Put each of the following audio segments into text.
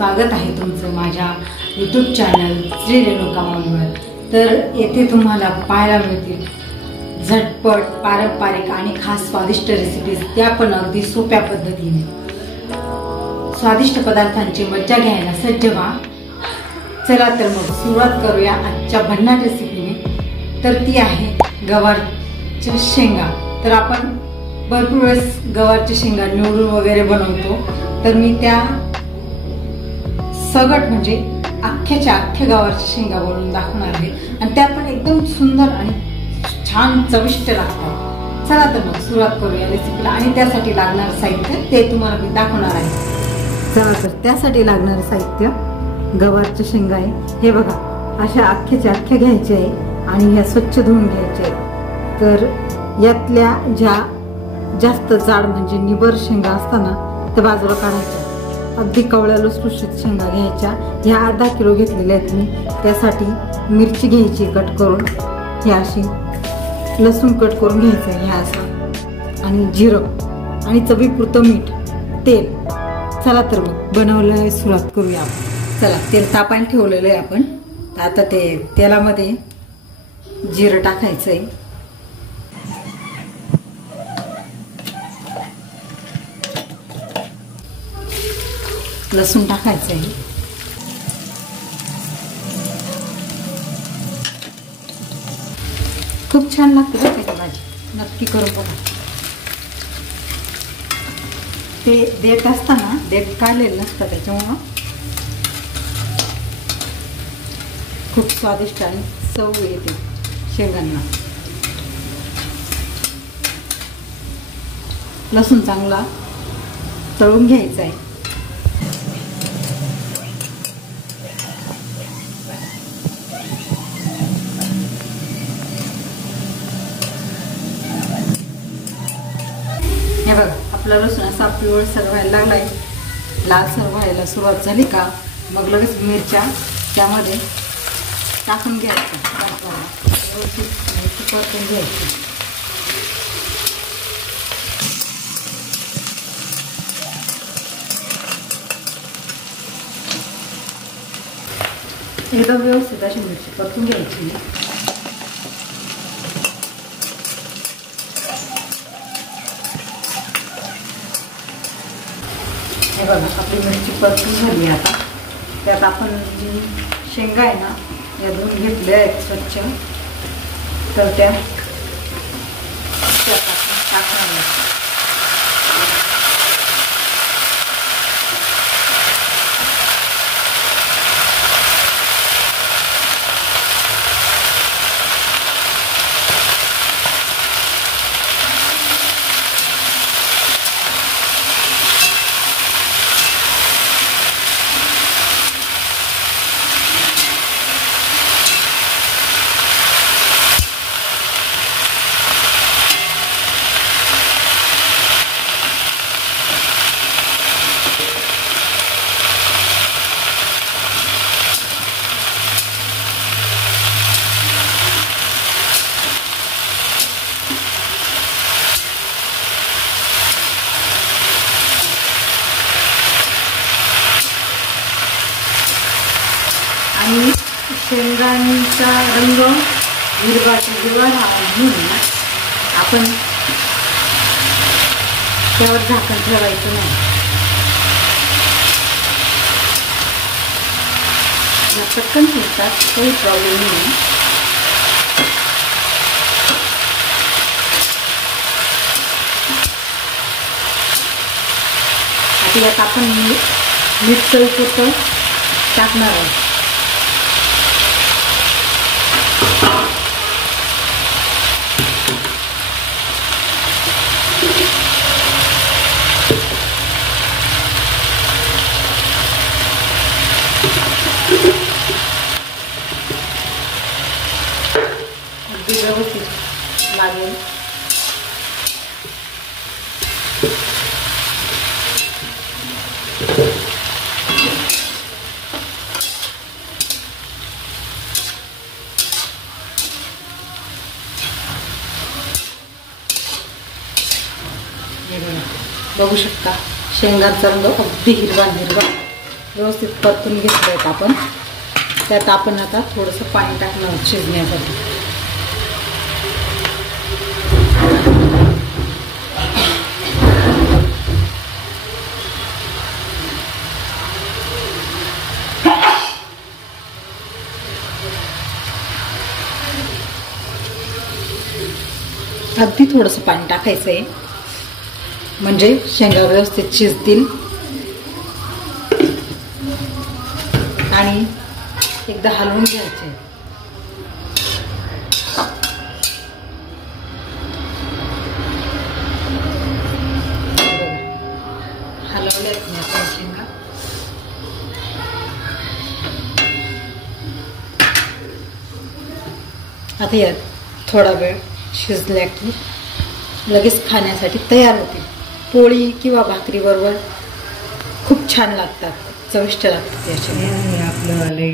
स्वागत आहे तुमचं माझ्या यूट्यूब चॅनल श्री रेणुका माऊलीवर। तर येथे तुम्हाला पाहायला मिळतील झटपट पारंपरिक आणि खास स्वादिष्ट रेसिपीज, त्या पण अगदी सोप्या पद्धतीने। स्वादिष्ट पदार्थांची मज्जा घ्यायला सज्ज व्हा। चला तर मग सुरुवात करूया आजच्या भन्नाट रेसिपीने। तर ती आहे गवारच्या शेंगा। तर आपण भरपूर वेळेस गवारच्या शेंगा निवडून वगैरे बनवतो, तर मी त्या सगट म्हणजे अख्ख्याच्या अख्ख्या गवारच्या शेंगा बनवून दाखवणार आहे आणि त्या पण एकदम सुंदर आणि छान चविष्ट लागतात। चला तर मग सुरुवात करूया रेसिपीला आणि त्यासाठी लागणारे साहित्य ते तुम्हाला मी दाखवणार आहे। चला तर त्यासाठी लागणारे साहित्य गवारच्या शेंगा आहे। हे बघा, अशा अख्ख्याच्या अख्ख्या घ्यायचे आहे आणि ह्या स्वच्छ धुवून घ्यायचे आहे। तर यातल्या ज्या जास्त जाड म्हणजे निबर शेंगा असताना त्या बाजूला काढायच्या। अगदी कवळ्या लुसलुशीत शेंगा घ्यायच्या। ह्या अर्धा किलो घेतलेल्या आहेत मी। त्यासाठी मिरची घ्यायची कट करून, ही अशी लसूण कट करून घ्यायचं ह्या असं, आणि जिरं आणि चवीपुरतं मीठ, तेल। चला तर मग बनवायला सुरुवात करूया आपण। चला, तेल तापायला ठेवलेलं आहे आपण। तर आता ते तेलामध्ये जिरं टाकायचं आहे, लसूण टाकायचं आहे, खूप छान लागते बरं का भाजी, नक्की करून बघा। ते देठ असताना देठ काढलेलं नसतं, त्याच्यामुळं खूप स्वादिष्ट आणि चव येते शेंगांना। लसूण चांगला तळून घ्यायचा आहे। हे बघा, आपला लसूण असा पिवळसर व्हायला लागलाय, लालसर व्हायला सुरुवात झाली का मग लगेच मिरच्या त्यामध्ये टाकून घ्यायच्या, व्यवस्थित परतून घ्यायची। एकदम व्यवस्थित अशी मिरची परतून घ्यायची। हे बघा, आपली मिरची परतून झाली। आता त्यात आपण जी शेंगा आहे ना, या धुवून घेतल्या आहेत स्वच्छ, तर त्या टाकणार। आणि शेंगांचा रंग हिरवा राहावा म्हणून आपण त्यावर झाकण ठेवायचं नाही। पटकन शिजतात, काही प्रॉब्लेम नाही। आता यात आपण मीठ चवीपुरतं टाकणार आहे। अगदी व्यवस्थित लागेल। बघू शकता शेंगाचा रंग अगदी हिरवा हिरवा व्यवस्थित परतून घेतले आहेत आपण. त्यात आपण आता थोडंसं पाणी टाकणार आहोत शिजण्यासाठी. अगदी थोडंसं पाणी टाकायचं आहे म्हणजे शेंगा व्यवस्थित शिजतील. आणि एकदा हलवून घ्यायचे. हलवल्यात मी आता शेंगा. आता यात थोडा वेळ शिजल्या की लगेच खाण्यासाठी तयार होते. पोळी किंवा भाकरी बरोबर खूप छान लागतात, चविष्ट लागतात. हे आपलं आले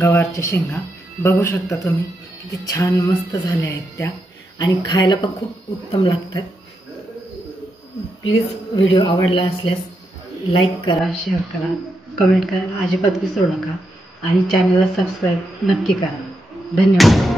गवारच्या शेंगा बघू शकता तुम्ही किती छान मस्त झाल्या आहेत त्या आणि खायला पण खूप उत्तम लागतात. प्लीज व्हिडिओ आवडला असल्यास लाईक करा, शेअर करा, कमेंट करा, अजिबात विसरू नका आणि चॅनलला सबस्क्राईब नक्की करा. धन्यवाद.